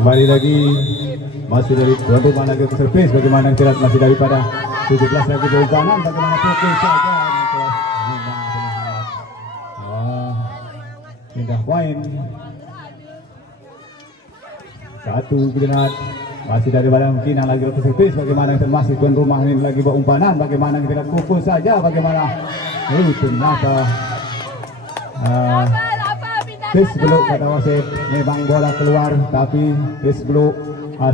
Kembali lagi masih dari tuan rumah lagi ke servis. Bagaimana kita masih daripada 17 lagi berumpanan. Bagaimana pukul saja pindah poin satu kita masih daripada Kinang lagi ke servis. Bagaimana kita masih tuan rumah ini lagi berumpanan. Bagaimana kita pukul saja. Bagaimana ternyata Tis belum kata wasit, memang bola keluar tapi Tis belum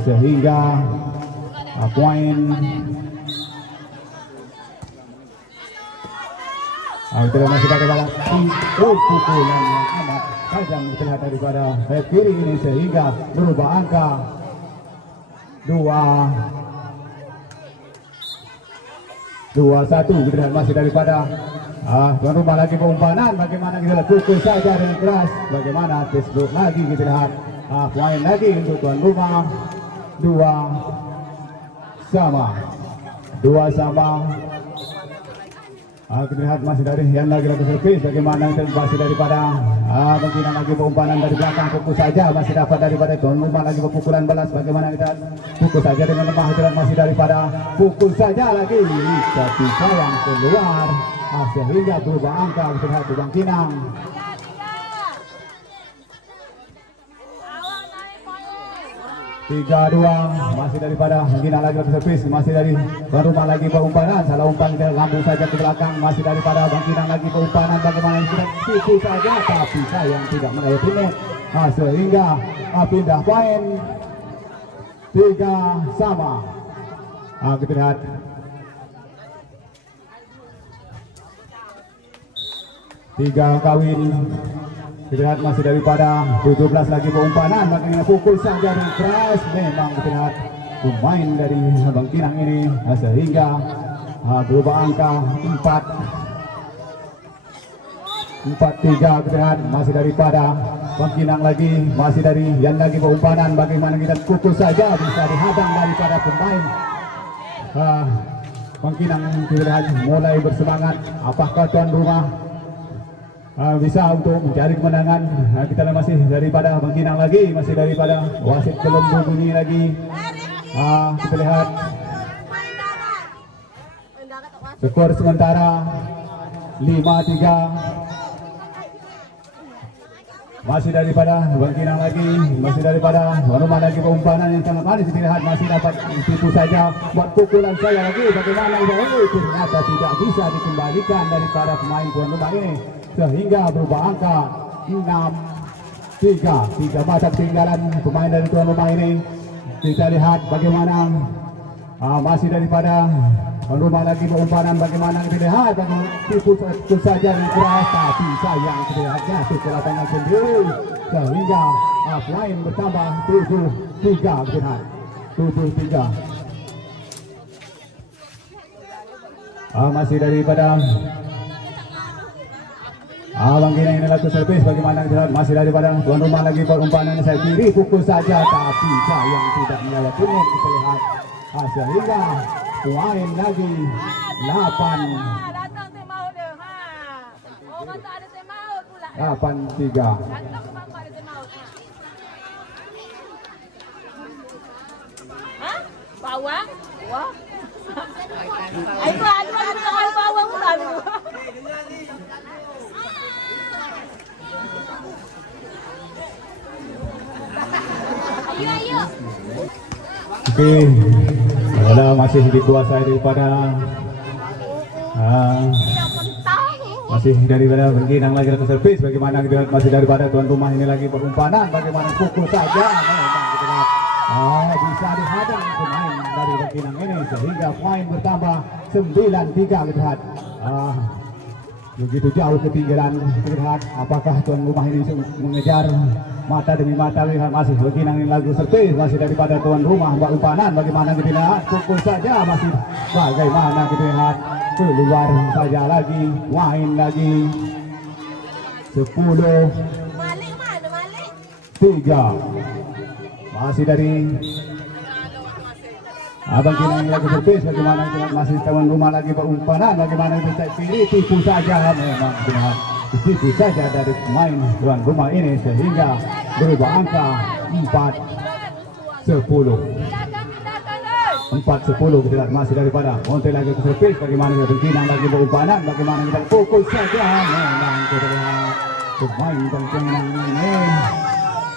sehingga poin kita masih pada bola pukulan amat tajam terlihat daripada back kiri ini sehingga berubah angka 2-1. Kita masih daripada tuan rumah lagi pengumpanan. Bagaimana kita pukul saja dengan keras. Bagaimana Facebook lagi kita lihat poin lagi untuk tuan rumah. 2 sama. Kita lihat masih dari yang lagi servis. Bagaimana kita masih daripada mungkin lagi pengumpanan dari belakang. Pukul saja masih dapat daripada tuan rumah lagi pukulan balas. Bagaimana kita pukul saja dengan lemah. Kita masih daripada pukul saja lagi. Tapi sayang keluar. Sehingga berubah angka terlihat Bang Kinang. Tiga dua masih daripada Kinang lagi servis. Masih dari tuan rumah lagi pengumpanan. Salah umpan kita lambung saja ke belakang. Masih daripada Bang Kinang lagi pengumpanan. Bagaimana kita pukul saja tapi sayang tidak melewati net. Sehingga pindah poin 3 sama. Kita lihat tiga kawin. Kita lihat masih daripada 17 lagi pengumpanan. Bagaimana pukul saja dengan keras. Memang kita lihat pemain dari Bang Kinang ini sehingga berubah angka 4-3. Kita lihat masih daripada Bang Kinang lagi. Masih dari yang lagi pengumpanan. Bagaimana kita pukul saja bisa dihadang daripada pemain Bang Kinang. Kita lihat mulai bersemangat. Apakah tuan rumah bisa untuk mencari kemenangan? Kita masih daripada Bang Kinang lagi, masih daripada wasit belum berbunyi lagi. Kita lihat skor sementara 5-3. Masih daripada Bang Kinang lagi, masih daripada tuan rumah lagi pengumpanan yang sangat manis. Kita lihat masih dapat tipu saja buat pukulan saya lagi. Bagaimana ternyata tidak bisa dikembalikan daripada pemain tuan rumah ini sehingga berubah angka 6-3. 3 mata ketinggalan pemain dari tuan rumah ini. Kita lihat bagaimana masih daripada tuan rumah lagi pengumpanan. Bagaimana kita lihat tipu saja yang keras tapi sayang kita lihat jatuh ke lapangan sendiri sehingga poin bertambah 7-3. Kita lihat 7-3. Masih daripada Bang Kinang ini laku servis. Bagaimana kita lihat masih daripada tuan rumah lagi pengumpanan saya kiri. Pukul saja tapi sayang tidak melewati net. Kita lihat sehingga poin lagi 8-3. Bawang? Wah. Ayo bawang tadi. Oke, bola masih dikuasai daripada masih daripada Bang Kinang lagi ke servis. Bagaimana kita lihat masih daripada tuan rumah ini lagi pengumpanan. Bagaimana pukul saja memang kita lihat bisa dihadang pemain dari Bang Kinang ini sehingga poin bertambah 9-3. Kita lihat begitu jauh ketinggalan. Kita lihat apakah tuan rumah ini mengejar mata demi mata. Lihat masih Bang Kinang ini lagi servis. Masih daripada tuan rumah pengumpanan. Bagaimana kita lihat pukul saja masih bagaimana kita lihat keluar saja lagi. Main lagi 10-3. Masih dari Abang Kinang lagi servis. Bagaimana kita masih tuan rumah lagi pengumpanan. Bagaimana kita kiri tipu saja memang benar. ditipu saja dari pemain tuan rumah ini sehingga berubah angka 4-10. 4-10 kita lihat masih daripada Monte lagi ke servis, bagaimana kita berkinang lagi berumpanan, bagaimana kita pukul saja, memang kita lihat pemain berkinang ini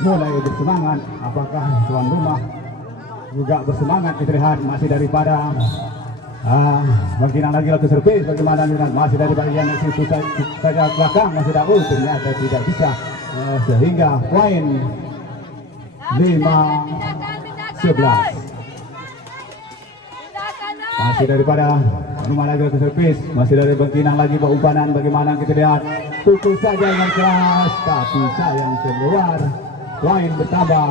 mulai bersemangat. Apakah tuan rumah juga bersemangat? Kita lihat masih daripada berkinang lagi ke servis, bagaimana kita masih daripada yang situ saja belakang masih dapat, ternyata tidak bisa, sehingga poin 5-11. Masih daripada rumah lagi ke servis, masih dari berkinang lagi berumpanan, bagaimana kita lihat pukul saja yang keras, tapi sayang keluar. Poin bertambah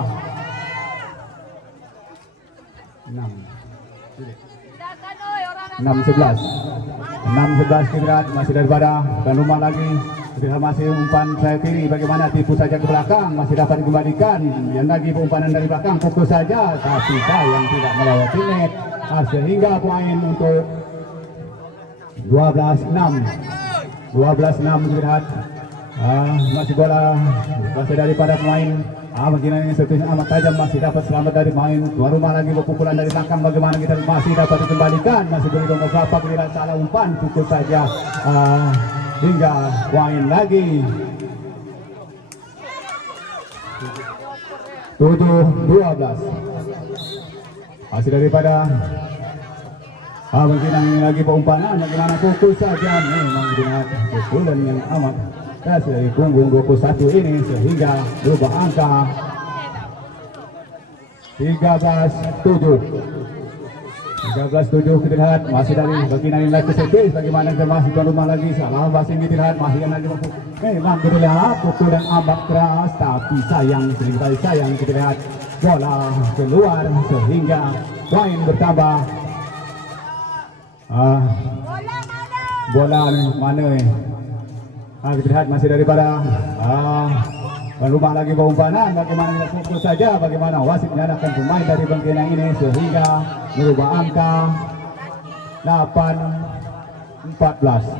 6-11. 6-11 kita lihat masih daripada dan rumah lagi kita masih umpan sayap kiri, bagaimana tipu saja ke belakang, masih dapat dikembalikan, yang lagi berumpanan dari belakang pukul saja, tapi sayang tidak melewati net. Sehingga poin untuk 12-6. 12-6 kita lihat. Masih bola masih daripada pemain begini ini servis amat tajam, masih dapat selamat dari main tuan rumah lagi berpukulan dari belakang, bagaimana kita masih dapat dikembalikan, masih beri beberapa kita salah umpan pukul saja, hingga poin lagi 7-12. Masih daripada mungkin lagi perumpanan, bagaimana pukul saja, memang dengan pukulan yang amat keras dari punggung 21 ini sehingga berubah angka 13-7. 13-7 kita lihat masih dari bagian yang lagi servis, bagaimana kita masih tuan rumah lagi salah masih kita lihat masih yang lagi memang kita lihat pukul yang amat keras, tapi sayang sekali sayang kita lihat bola keluar sehingga poin bertambah. Bola mana ni? Kita lihat masih daripada tuan rumah lagi berumpanan, bagaimana kita pukul saja, bagaimana wasit menyalahkan pemain dari bangkinang ini sehingga merubah angka 8-14.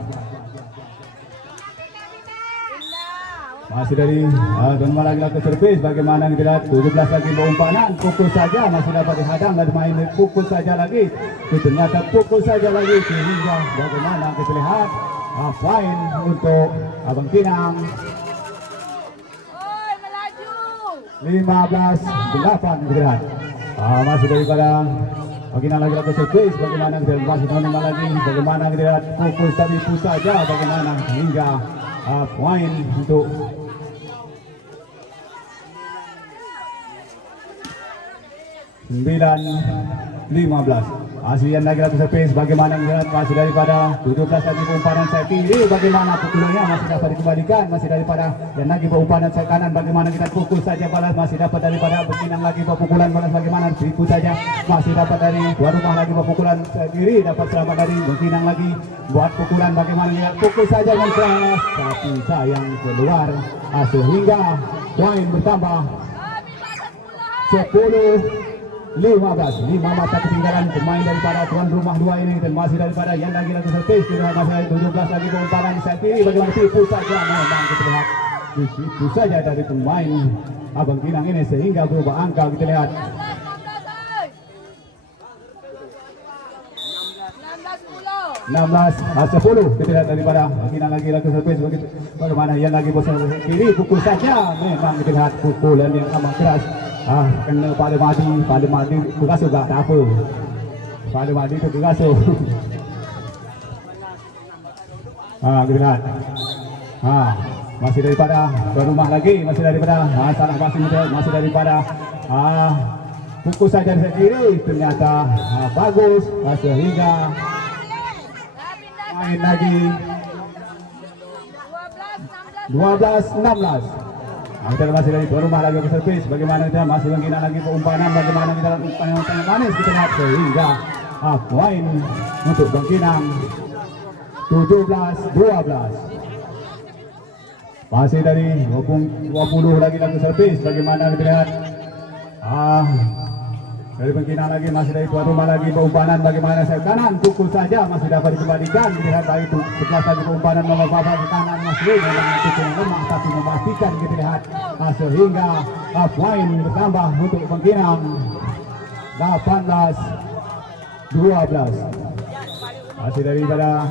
Masih dari tuan rumah lagi ke servis, bagaimana kita lihat 17 lagi berumpanan, pukul saja masih dapat dihadang dan main pukul saja lagi, ternyata pukul saja lagi sehingga bagaimana kita lihat poin untuk Abang Kinang 15-8 kita lihat. Masih daripada Kinang lagi ke servis, bagaimana kita masih tuan rumah lagi, bagaimana kita lihat pukul saja, bagaimana hingga poin untuk 9-15. Masih yang lagi ke servis, bagaimana melihat masih daripada 17 lagi perumpanan sayap kiri, bagaimana pukulannya masih dapat dikembalikan, masih daripada yang lagi perumpanan sayap kanan, bagaimana kita pukul saja balas, masih dapat daripada Berkinang lagi pukulan balas, bagaimana tipu saja, masih dapat dari tuan rumah lagi pukulan sayap kiri, dapat selamat dari Berkinang lagi buat pukulan, bagaimana lihat pukul saja dengan keras, tapi sayang keluar, sehingga poin bertambah 10-15 mata ketinggalan pemain daripada tuan rumah dua ini, dan masih daripada yang lagi servis, kita masih 17 lagi perumpanan di sayap kiri, bagaimana tipu saja, memang kita lihat tipu saja dari pemain Abang Kinang ini sehingga berubah angka kita lihat 16-10 kita lihat daripada Kinang lagi servis, bagaimana yang lagi bos kiri pukul saja, memang kita lihat pukulan yang amat keras. Kena pada Madi bergasuh tak apa. Pada Madi tu bergasuh. Kita lihat. Masih daripada tuan rumah lagi, masih daripada salah masih daripada pukul saja dari kiri, ternyata bagus sehingga main lagi 12-16. Kita masih dari tuan rumah lagi ke servis, bagaimana kita masih mengkina lagi perumpanan, bagaimana kita umpan yang manis kita lihat sehingga poin untuk Bangkinang 17-12. Masih dari 20 lagi ke servis, bagaimana kita lihat Dari pengkina lagi masih dari tuan rumah lagi umpan bagaimana sayap kanan pukul saja masih dapat dikembalikan. Lihat baik itu sebelah lagi umpan nomor 4 ke kanan masih memang itu lemah tapi memastikan kita lihat sehingga poin bertambah untuk pengkina 18-12. Masih daripada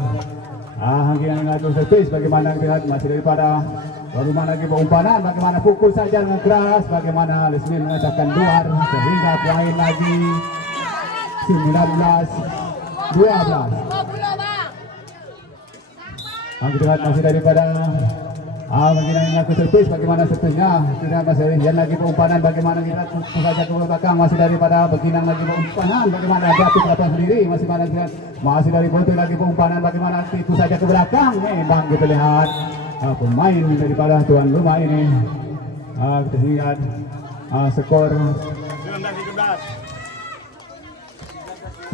Hangkinan mengatur servis bagaimana kita lihat masih daripada tuan rumah lagi berumpanan bagaimana pukul saja dengan keras bagaimana Lesmin mengacakkan luar sehingga poin lagi 19-12. Kita lihat masih daripada Hangkinan mengatur servis bagaimana servisnya kita masih yang lagi berumpanan bagaimana kita pukul saja ke belakang masih daripada Beginang lagi berumpanan bagaimana jatuh ke atas sendiri masih dari Boto lagi berumpanan bagaimana tipu saja ke belakang memang kita lihat pemain daripada tuan rumah ini kita lihat skor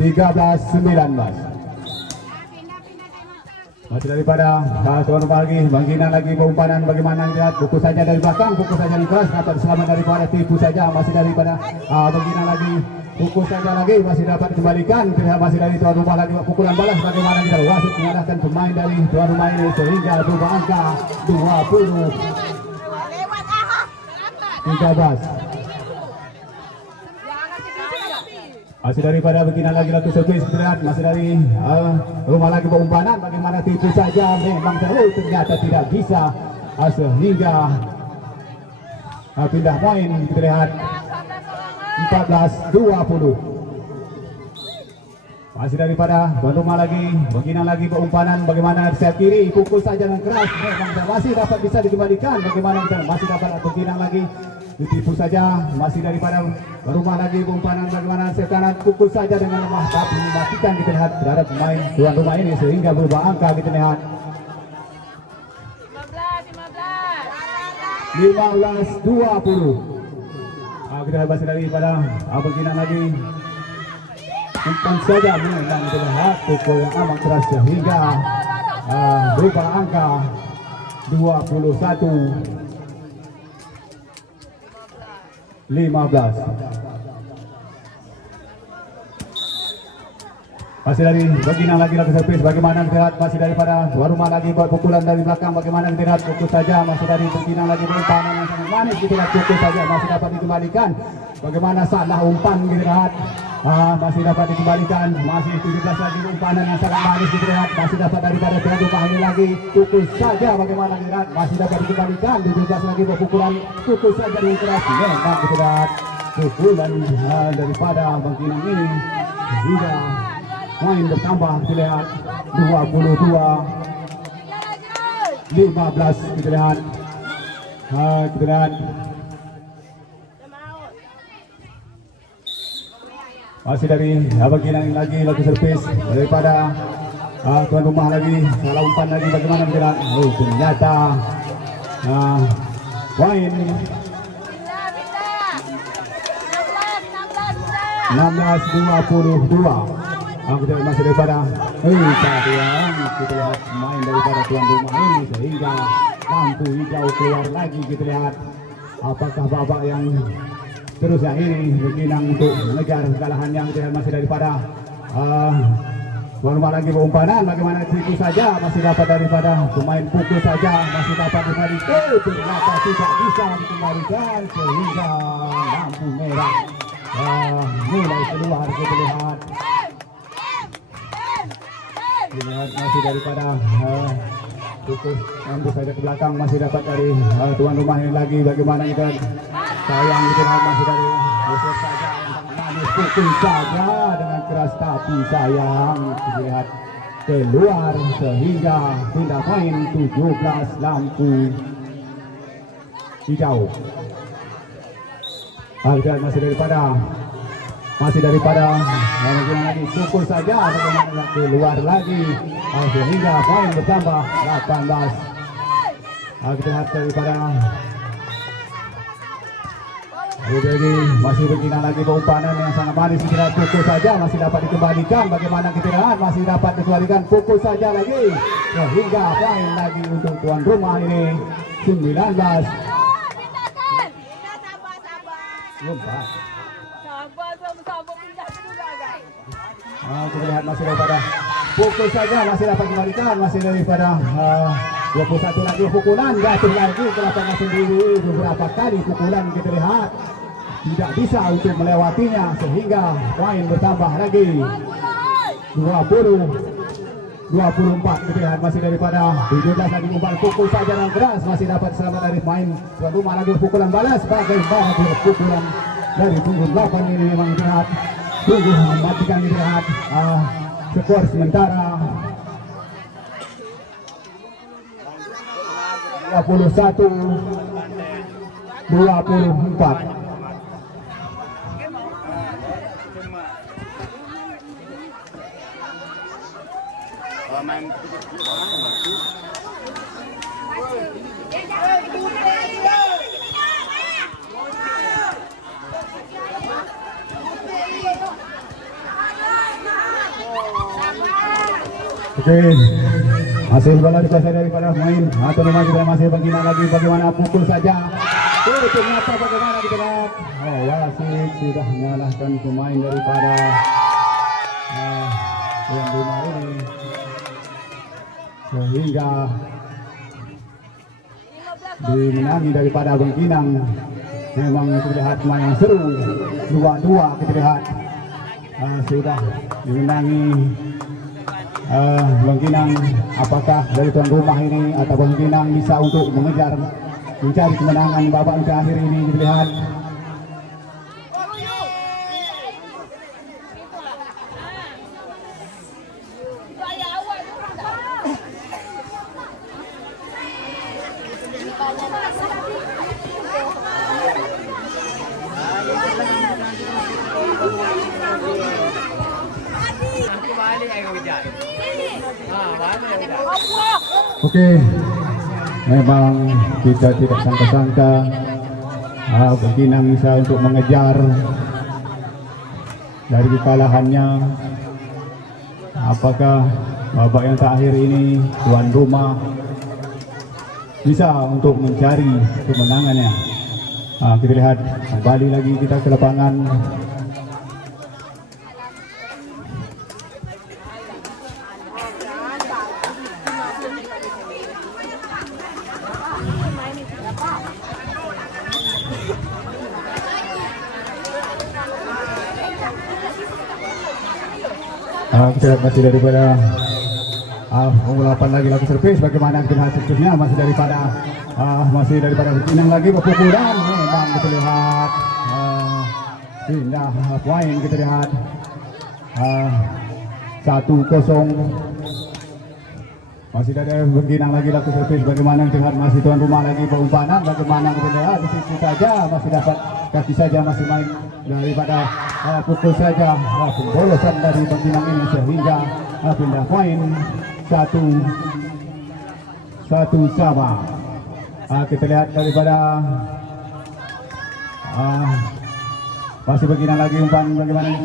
13-19. Masih daripada tuan rumah lagi Bangkinan lagi berumpanan bagaimana lihat pukul saja dari belakang pukul saja di keras dapat selamat daripada tipu saja masih daripada Bangkinan lagi pukul saja lagi masih dapat dikembalikan masih dari tuan rumah lagi pukulan balas bagaimana kita wasit mengalahkan pemain dari tuan rumah ini sehingga berubah angka 20-13. Masih daripada Beginang lagi laku servis lihat masih dari rumah lagi berumpanan bagaimana tipu saja memang terus ternyata tidak bisa sehingga pindah poin kita lihat 14-20. Masih daripada tuan rumah lagi Beginang lagi berumpanan bagaimana sayap kiri pukul saja dengan keras memang masih dapat bisa dikembalikan bagaimana kita masih dapat Beginang lagi ditipu saja masih daripada rumah lagi berumpanan bagaimana sayap kanan pukul saja dengan lemah tapi mematikan kita lihat terhadap pemain tuan rumah ini sehingga berubah angka kita lihat 15-20. Kita lihat masih daripada Beginang lagi umpan saja memang kita lihat pukul yang amat keras sehingga berubah angka 21-15. Masih dari Beginang lagi laku servis bagaimana kita lihat masih daripada tuan rumah lagi buat pukulan dari belakang bagaimana kita lihat pukul saja masih dari Beginang lagi berumpanan yang sangat manis kita lihat pukul saja masih dapat dikembalikan bagaimana salah umpan kita lihat masih dapat dikembalikan masih 17 lagi umpanan yang sangat manis kita lihat masih dapat daripada tuan rumah ini lagi pukul saja bagaimana kita lihat masih dapat dikembalikan 17 lagi berpukulan pukul saja di keras memang kita lihat pukulan daripada Beginang ini sehingga poin bertambah kita lihat 22-15 kita lihat masih dari Beginang lagi laku servis daripada tuan rumah lagi salah umpan lagi bagaimana kita lihat ternyata poin 16-22. Kita masih daripada kita lihat main daripada tuan rumah ini sehingga lampu hijau keluar lagi kita lihat apakah babak yang terus yang ini Beginang untuk mengejar kekalahan yang kita masih daripada tuan rumah lagi berumpanan bagaimana tipu saja masih dapat daripada pemain pukul saja masih dapat dikembalikan ternyata tidak bisa dikembalikan sehingga lampu merah mulai keluar kita lihat masih daripada pukul lampu saja ke belakang masih dapat dari tuan rumah ini lagi bagaimana kita sayang kita masih dari pusat saja manis pukul saja dengan keras tapi sayang lihat keluar sehingga pindah poin 17 lampu hijau. Kita masih daripada lagi pukul saja bagaimana keluar lagi sehingga poin bertambah 18. Kita lihat daripada jadi masih Beginang lagi berumpanan yang sangat manis kita pukul saja masih dapat dikembalikan bagaimana kita lihat masih dapat dikembalikan pukul saja lagi sehingga poin lagi untuk tuan rumah ini 19. Apa sama-sama pindah juga guys. Kita lihat masih daripada pukul saja, masih dapat kembalikan, masih daripada 21 lagi pukulan, jatuh lagi ke lapangan sendiri, beberapa kali pukulan kita lihat tidak bisa untuk melewatinya sehingga poin bertambah lagi 24 kita lihat masih daripada 17 lagi umpan pukul saja dan keras masih dapat selamat dari main tuan rumah lagi pukulan balas bagaimana pukulan dari punggung 8 ini memang terlihat sungguh mematikan terlihat skor sementara 21-24. Oke, hasil bola dikuasai daripada pemain atau memang kita masih bagaimana lagi bagaimana pukul saja. Ternyata bagaimana kita lihat. Oh, wasit sudah mengalahkan pemain daripada yang rumah ini sehingga dimenangi daripada Bengkinang. Memang terlihat main yang seru 2-2 kita lihat sudah dimenangi Bengkinang. Apakah dari tuan rumah ini atau Bengkinang bisa untuk mengejar mencari kemenangan babak terakhir ini dilihat. Oke, memang kita tidak sangka-sangka Bengkinang bisa untuk mengejar dari kekalahannya. Apakah babak yang terakhir ini tuan rumah bisa untuk mencari kemenangannya? Kita lihat kembali lagi kita ke lapangan. Kita lihat masih daripada pengulapan lagi laku servis bagaimana kita lihat servisnya masih daripada Bengkinang lagi berpukulan memang kita lihat pindah poin kita lihat 1-0 masih ada Bengkinang lagi laku servis bagaimana kita lihat masih tuan rumah lagi perumpanan bagaimana kita lihat di situ saja masih dapat kaki saja masih main daripada pukul saja pembolosan dari Bengkinang ini sehingga pindah poin 1-1 sama. Kita lihat daripada masih Bengkinang lagi umpan bagaimana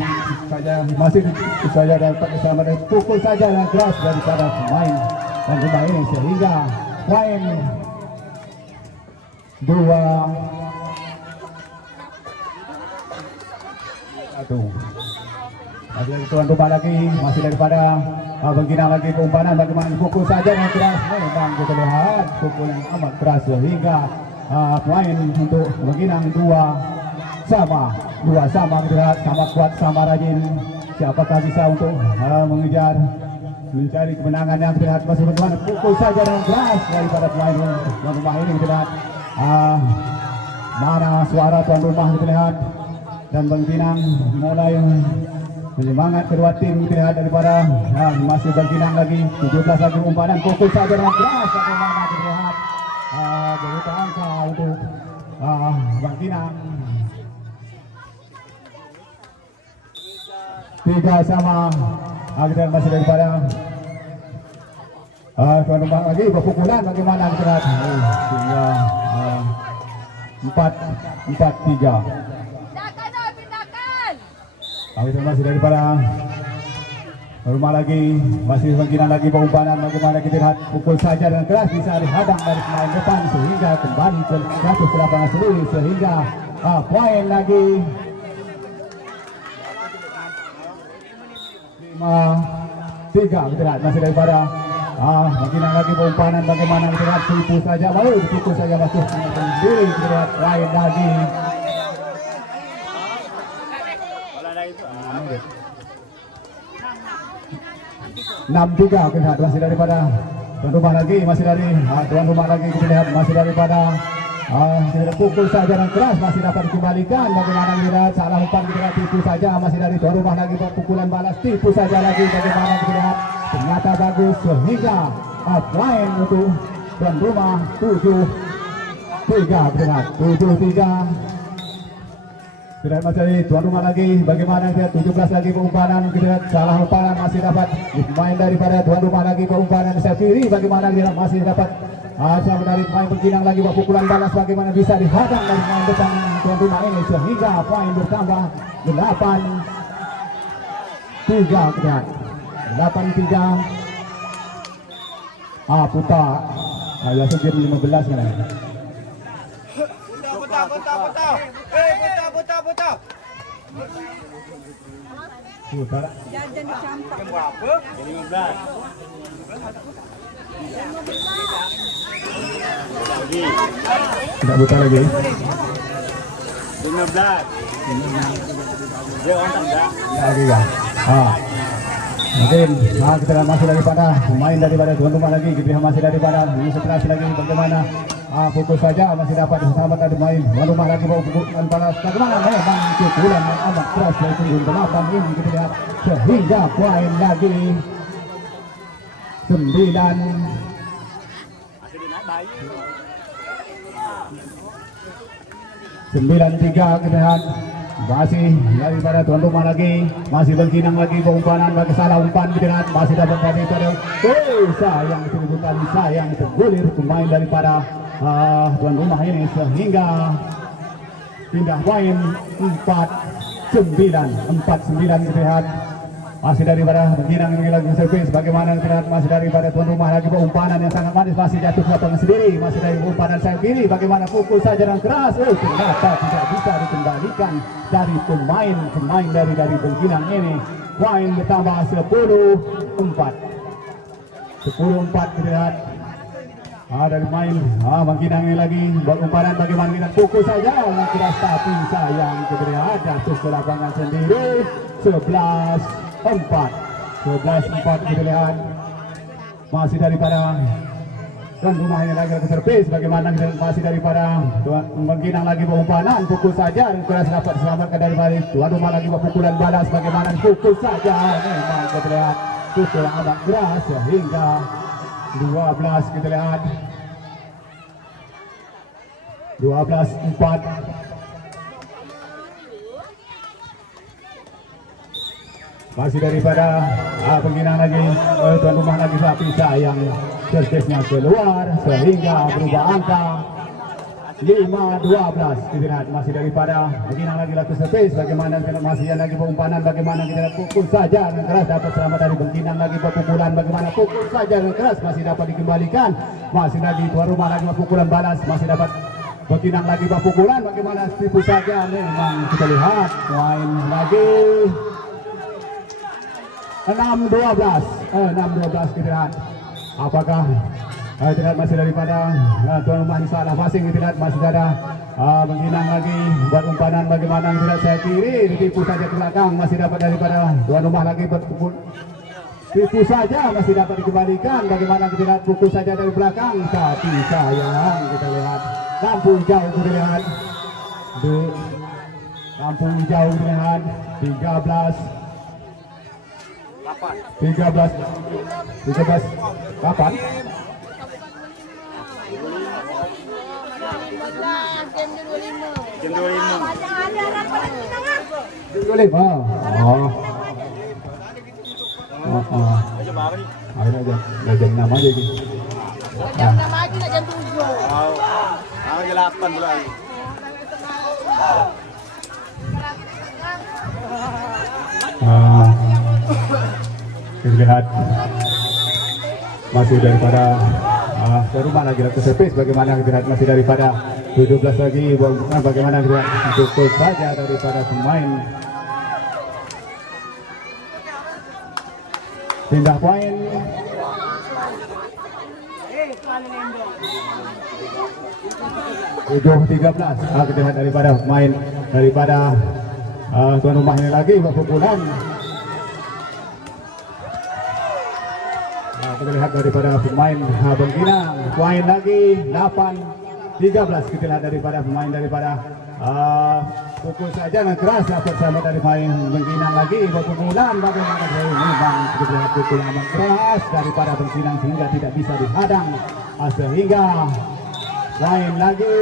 saja masih saja dapat bersama dan pukul saja dan keras daripada pemain dan rumah ini sehingga poin 2-1. Masih lagi tuan rumah lagi masih daripada Bengkinang lagi keumpanan bagaimana pukul saja yang keras memang kita lihat pukul yang amat keras sehingga poin untuk Bengkinang 2 sama kita lihat sama kuat sama rajin siapakah bisa untuk mengejar mencari kemenangan yang terlihat masih bagaimana pukul saja dan keras daripada pemain tuan rumah ini kita lihat mana suara tuan rumah kita lihat dan Bengkinang mulai menyemangat kedua tim kita lihat daripada masih Bengkinang lagi 17 lagi umpanan pukul saja dan keras bagaimana kita lihat berupa angka untuk Bengkinang 3 sama. Kita masih daripada tuan rumah lagi berpukulan bagaimana kita lihat sehingga 4-3. Kita masih daripada rumah lagi masih Bengkinang lagi perumpanan bagaimana kita lihat pukul saja dan keras bisa dihadang dari pemain depan sehingga kembali ke lapangan sendiri sehingga poin lagi 3 kita lihat masih daripada makinan lagi perumpanan bagaimana kita lihat tipu saja tipu saja masuk sendiri kita lihat lain lagi 6-3 kita lihat masih daripada tuan rumah lagi masih dari tuan rumah lagi kita lihat masih daripada pukul saja dan keras masih dapat dikembalikan bagaimana kita lihat salah umpan kita lihat tipu saja masih dari tuan rumah lagi pukulan balas tipu saja lagi bagaimana kita lihat ternyata bagus sehingga offline untuk tuan rumah 7-3 kita lihat 7-3 tidak masih tuan rumah lagi bagaimana kita 17 lagi perumpanan kita lihat salah umpanan masih dapat main daripada tuan rumah lagi perumpanan saya kiri bagaimana kita masih dapat sama dari main pengkinang lagi pukulan balas bagaimana bisa dihadang dari main depan tuan rumah ini sehingga poin bertambah 8-3 kita 8-3 putar ya segera 15 kan putar Jajan di campak. Berapa? 15. tidak putar lagi 15. Dia orang enggak. lagi ya mungkin kita masih daripada main daripada tuan rumah lagi kita masih daripada ini setelah lagi bagaimana pukul saja masih dapat diselamat dari main tuan rumah lagi bawa pukulan balas bagaimana memang pukulan yang amat keras dari punggung 8 ini kita lihat sehingga poin lagi 9 9-3 kita lihat masih daripada tuan rumah lagi masih berkinang lagi perumpanan bagi salah umpan kita lihat masih dapat daripada sayang itu bukan sayang itu gulir pemain daripada tuan rumah ini sehingga pindah poin 4-9 kita lihat masih daripada berkinang lagi servis bagaimana kita lihat masih daripada tuan rumah lagi perumpanan yang sangat manis masih jatuh ke lapangan sendiri masih dari umpanan sayap kiri bagaimana pukul saja dan keras ternyata tidak bisa dikembalikan dari pemain dari berkinang ini poin bertambah 10-4 kita lihat dari main berkinang ini lagi buat umpanan bagaimana kita pukul saja keras tapi sayang kita lihat jatuh ke lapangan sendiri 11-4 kita lihat masih daripada tuan rumah ini lagi servis bagaimana kita masih daripada mengginang lagi perumpanan pukul saja dan keras dapat diselamatkan daripada tuan rumah lagi pukulan balas bagaimana pukul saja memang kita lihat pukul yang amat keras sehingga 12 kita lihat 12-4 masih daripada pengginang lagi tuan rumah lagi tapi sayang servisnya keluar sehingga berubah angka 5-12 kita lihat masih daripada pengginang lagi laku servis bagaimana kita masih lagi perumpanan bagaimana kita lihat pukul saja dan keras dapat selamat dari pengginang lagi pukulan bagaimana pukul saja dan keras masih dapat dikembalikan masih lagi tuan rumah lagi pukulan balas masih dapat pengginang lagi pukulan bagaimana tipu saja memang kita lihat main lagi 6-12 kita lihat apakah kita lihat masih daripada tuan rumah ini salah passing kita lihat masih ada mengginang lagi buat umpanan bagaimana kita lihat saya kiri ditipu saja ke belakang masih dapat daripada tuan rumah lagi berpukul tipu saja masih dapat dikembalikan bagaimana kita lihat pukul saja dari belakang tapi sayang kita lihat lampu jauh kita lihat lampu jauh kita lihat 13 kapan? Jam 25. Jam berapa nih? Jam 6 aja gitu. Jam 6 aja nak jam 7. Jam 8 bulan. Kita lihat masih daripada rumah lagi laku servis bagaimana kita lihat masih daripada 17 lagi bagaimana kita lihat cukup saja daripada pemain Pindah poin. 7-13. Kita lihat daripada pemain daripada tuan rumah ini lagi pukulan. Kita lihat daripada pemain Bengkinang, poin lagi 8-13. Kita lihat daripada pemain daripada pukul saja dengan keras dapat sama dari pemain Bengkinang lagi pukulan. Bagaimana memang kita lihat pukulan amat keras daripada Bengkinang sehingga tidak bisa dihadang, sehingga poin lagi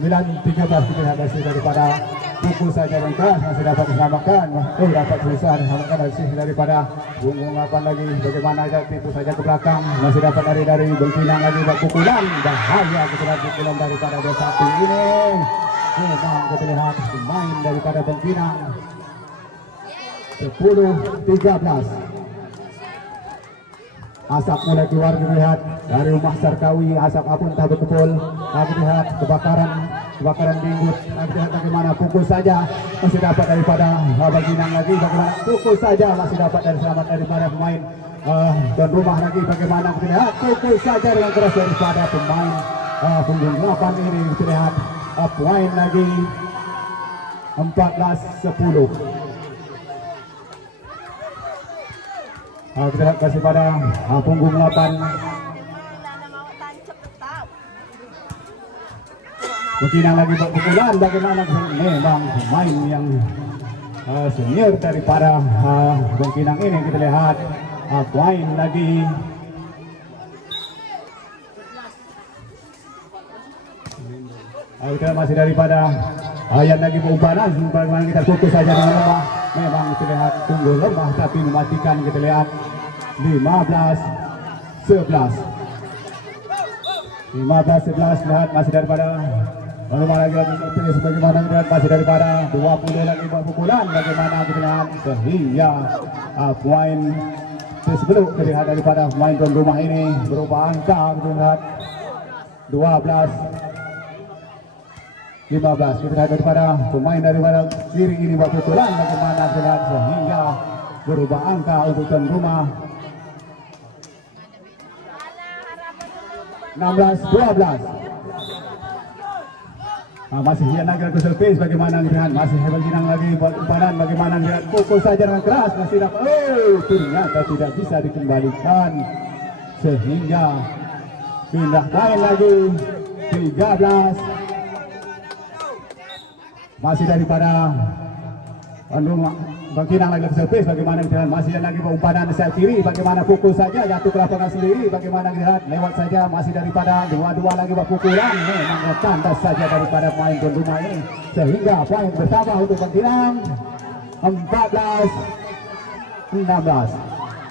9-13. Kita lihat hasil daripada pukul saja dan keras masih dapat diselamatkan. Dapat selesai diselamatkan hasil daripada punggung 8 lagi. Bagaimana aja tipu saja ke belakang, masih dapat dari Bengkinang lagi buat pukulan. Bahaya kita lihat pukulan daripada D1 ini. Memang kita lihat pemain daripada Bengkinang 10-13. Asap mulai keluar, kita lihat dari rumah Sarkawi. Asap apun entah berkumpul. Kita lihat kebakaran dinggut. Kita lihat bagaimana pukul saja masih dapat daripada Bengkinang lagi. Bagaimana pukul saja masih dapat dari selamat daripada pemain dan rumah lagi. Bagaimana kita lihat pukul saja dengan keras daripada pemain punggung 8 ini. Kita lihat poin lagi 14-10. Kita lihat kasih pada punggung 8. Bengkinang lagi pukulan. Bagaimana memang pemain yang senior daripada Bengkinang ini. Kita lihat poin lagi 'Kita masih daripada Ayan lagi perubahan. Bagaimana kita fokus saja dengan lemah. Memang terlihat unggul lemah tapi mematikan. Kita lihat 15-11. 15-11. Lihat masih daripada rumah lagi bagaimana kita lihat masih daripada 20 lagi buat pukulan. Bagaimana kita lihat sehingga poin sebelum kita lihat daripada pemain tuan rumah ini berubah angka. Kita lihat 12-15. Kita lihat daripada pemain daripada kiri ini buat pukulan. Bagaimana kita lihat sehingga berubah angka untuk tuan rumah. 16-12. Masih Hian lagi ke surface. Bagaimana kita lihat masih Bengkinang lagi buat umpanan. Bagaimana kita lihat pukul saja dengan keras masih dapat. Ternyata tidak bisa dikembalikan sehingga pindah poin lagi 13. Masih daripada Bengkinang lagi ke surface. Bagaimana kita lihat masih lagi umpanan di sel kiri. Bagaimana pukul saja jatuh ke lapangan sendiri. Bagaimana kita lihat lewat saja masih daripada dua-dua lagi buat pukulan. Memang tandas saja daripada pemain tuan rumah ini sehingga poin bertambah untuk Bengkinang 14-16.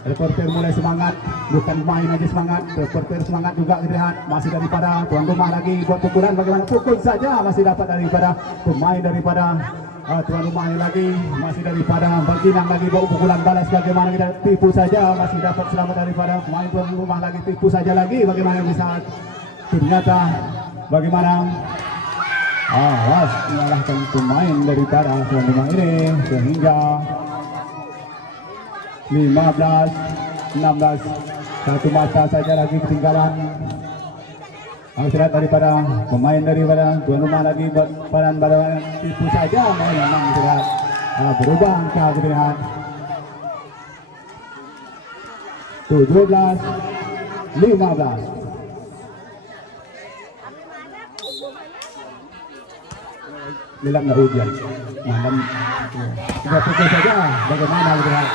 Reporter mulai semangat, bukan main aja semangat, reporter semangat juga kita lihat masih daripada tuan rumah lagi buat pukulan. Bagaimana pukul saja masih dapat daripada pemain daripada tuan rumah ini lagi, masih daripada Bengkinang lagi bawa pukulan balas. Bagaimana kita tipu saja masih dapat selamat daripada pemain tuan rumah lagi, tipu saja lagi. Bagaimana bisa ternyata bagaimana awas mengalahkan pemain daripada tuan rumah ini sehingga 15-16. Satu mata saja lagi ketinggalan. Kita lihat daripada pemain daripada tuan rumah lagi buat panan badan tipu saja. Memang kita lihat berubah angka. Kita lihat 17-15. Lelak nak hujan. Malam kita pukul saja. Bagaimana kita lihat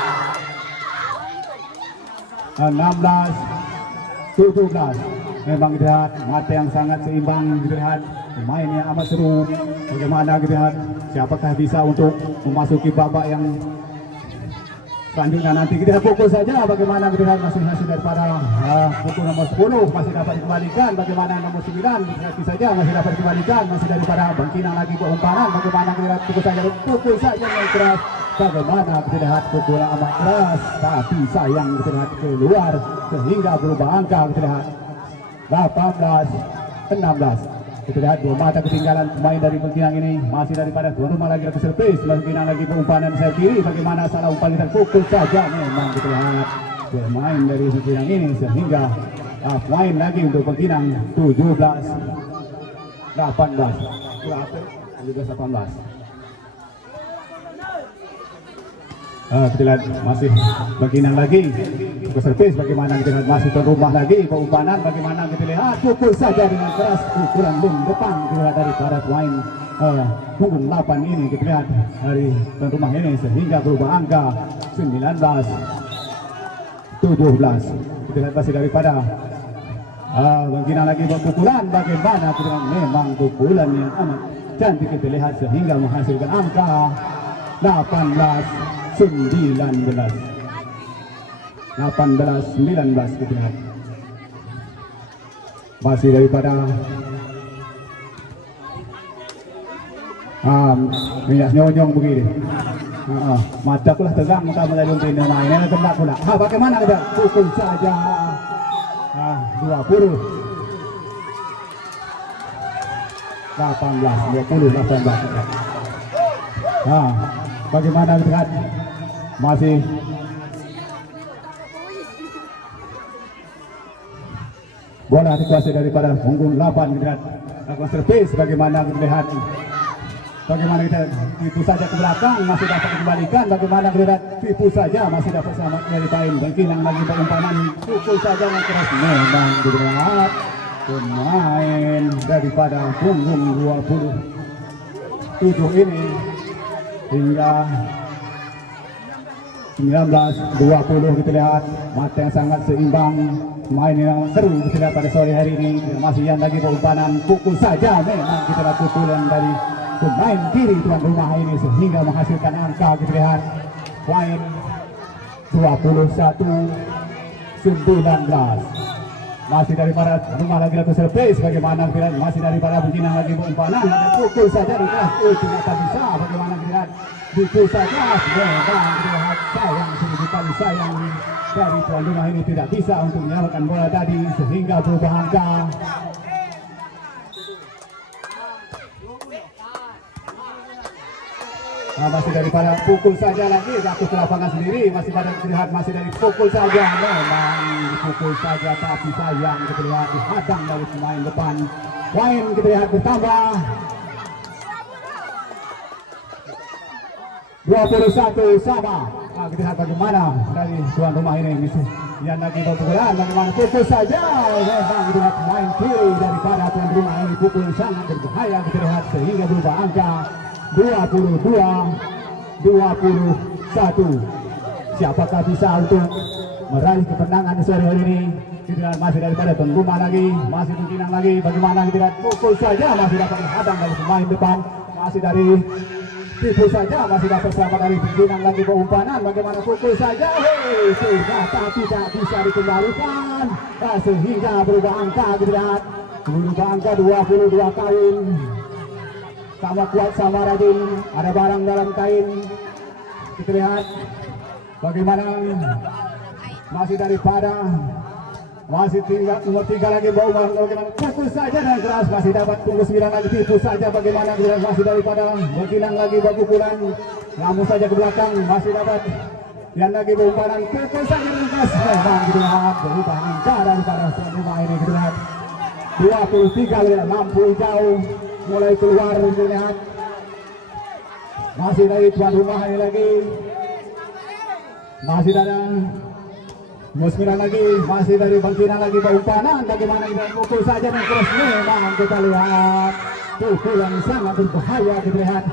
16-17. Memang kita lihat mata yang sangat seimbang. Kita lihat pemain yang amat seru. Bagaimana kita lihat siapakah bisa untuk memasuki babak yang selanjutnya nanti. Kita pukul saja. Bagaimana kita lihat masih hasil daripada pukul nomor 10 masih dapat dikembalikan. Bagaimana nomor 9 berarti saja masih dapat dikembalikan. Masih daripada Bengkinang lagi buat umpanan. Bagaimana kita lihat pukul saja yang keras. Bagaimana kita lihat pukul amat keras tapi sayang kita lihat keluar sehingga berubah angka. Kita lihat 18-16. Kita lihat dua mata ketinggalan pemain dari Bengkinang ini, masih daripada tuan rumah lagi ke servis, Bengkinang lagi pengumpanan sayap kiri, bagaimana salah umpan kita pukul saja, memang kita lihat pemain dari Bengkinang ini sehingga poin lagi untuk Bengkinang 17 18 18. Kita lihat masih Bengkinang lagi ke servis, bagaimana kita lihat masih tuan rumah lagi pengumpanan, bagaimana kita lihat pukul saja dengan keras, pukulan lung depan kita lihat dari para pemain punggung 8 ini, kita lihat dari tuan rumah ini sehingga berubah angka 19 17. Kita lihat masih daripada Bengkinang lagi berpukulan, bagaimana kita lihat memang pukulan yang amat cantik kita lihat sehingga menghasilkan angka 18 19 18 19 kita lihat masih daripada minyak nyonyong begini. Mata kulah tegang muka melalui pintu main ini tembak pula. Bagaimana kita pukul saja 20 bagaimana kita lihat masih bola dikuasai daripada punggung 8 kita lihat lakukan servis, bagaimana kita lihat bagaimana kita tipu saja ke belakang masih dapat dikembalikan, bagaimana kita lihat tipu saja masih dapat selamat dari pain Bengkinang lagi pengumpanan pukul saja yang keras, memang kita lihat pemain daripada punggung 27 ini hingga 19-20 kita lihat mata yang sangat seimbang, main yang seru kita lihat pada sore hari ini. Masih yang lagi pengumpanan pukul saja, memang kita lihat pukulan dari pemain kiri tuan rumah ini sehingga menghasilkan angka kita lihat poin 21-19. Masih daripada rumah lagi laku servis, bagaimana kita lihat masih daripada Bengkinang lagi pengumpanan pukul saja di kelas ternyata bisa, bagaimana kita lihat pukul saja, memang kita lihat sayang sekali sayang dari tuan rumah ini tidak bisa untuk menyalakan bola tadi sehingga berubah angka. Masih daripada pukul saja lagi, ratus ke lapangan sendiri, masih pada terlihat masih dari pukul saja, memang pukul saja tapi sayang kita lihat dihadang dari pemain depan. Poin kita lihat bertambah 21 sama. Kita lihat bagaimana dari tuan rumah ini yang lagi berpukulan, bagaimana pukul saja, memang kita lihat pemain kiri daripada tuan rumah ini pukul sangat berbahaya kita lihat sehingga berubah angka 22-21. Siapakah bisa untuk meraih kemenangan di sore hari ini? Kita masih daripada tuan rumah lagi, masih Bengkinang lagi, bagaimana kita lihat pukul saja masih dapat dihadang dari pemain depan, masih dari tipu saja masih dapat selamat dari Bengkinang lagi pengumpanan, bagaimana pukul saja ternyata tidak bisa dikembalikan sehingga berubah angka kita lihat berubah angka 22 kain. Sama kuat sama rajin, ada barang dalam kain. Kita lihat bagaimana masih daripada masih tinggal nomor 3 lagi Bauman, bagaimana pukul saja dan keras masih dapat tunggu 9 lagi tipu saja, bagaimana masih daripada Bengkinang lagi berpukulan namun saja ke belakang masih dapat yang lagi pengumpanan pukul saja dan keras, memang kita lihat berubah angka daripada tuan rumah ini. Kita lihat 23 lihat lampu hijau mulai keluar, lihat masih dari tuan rumah ini lagi, masih ada Musmiran lagi, masih dari Bengkinang lagi pengumpanan, bagaimana kita pukul saja dan terus, memang kita lihat pukulan sangat berbahaya kita lihat.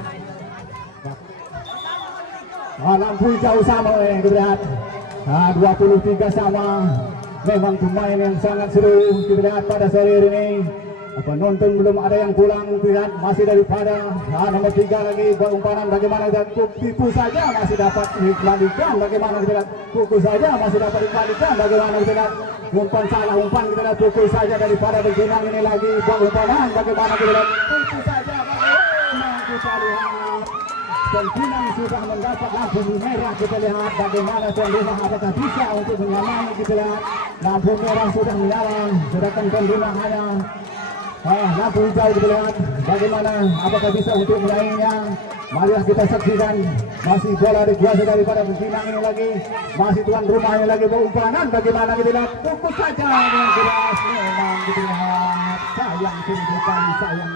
Lampu hijau sama kita lihat 23 sama, memang pemain yang sangat seru kita lihat pada sore hari ini. Penonton belum ada yang pulang, lihat masih daripada nomor 3 lagi pengumpanan, bagaimana kita tipu saja masih dapat dikembalikan, bagaimana kita lihat pukul saja masih dapat dikembalikan, bagaimana kita lihat umpan salah umpan kita lihat pukul saja daripada Bengkinang ini lagi pengumpanan, bagaimana kita lihat pukul saja, bagaimana kita lihat Bengkinang sudah mendapat lampu merah, kita lihat bagaimana tuan rumah apakah bisa untuk menyamai, kita lihat lampu merah sudah menyala sedangkan tuan rumah hanya lampu hijau diperlihat. Bagaimana? Apakah bisa untuk meraihnya? Marilah kita saksikan. Masih bola dikuasai daripada Pinang ini lagi. Masih tuan rumahnya lagi berumpanan. Bagaimana kita lihat? Fokus saja dengan jelas. Memang kita lihat. Sayang sekali, sayang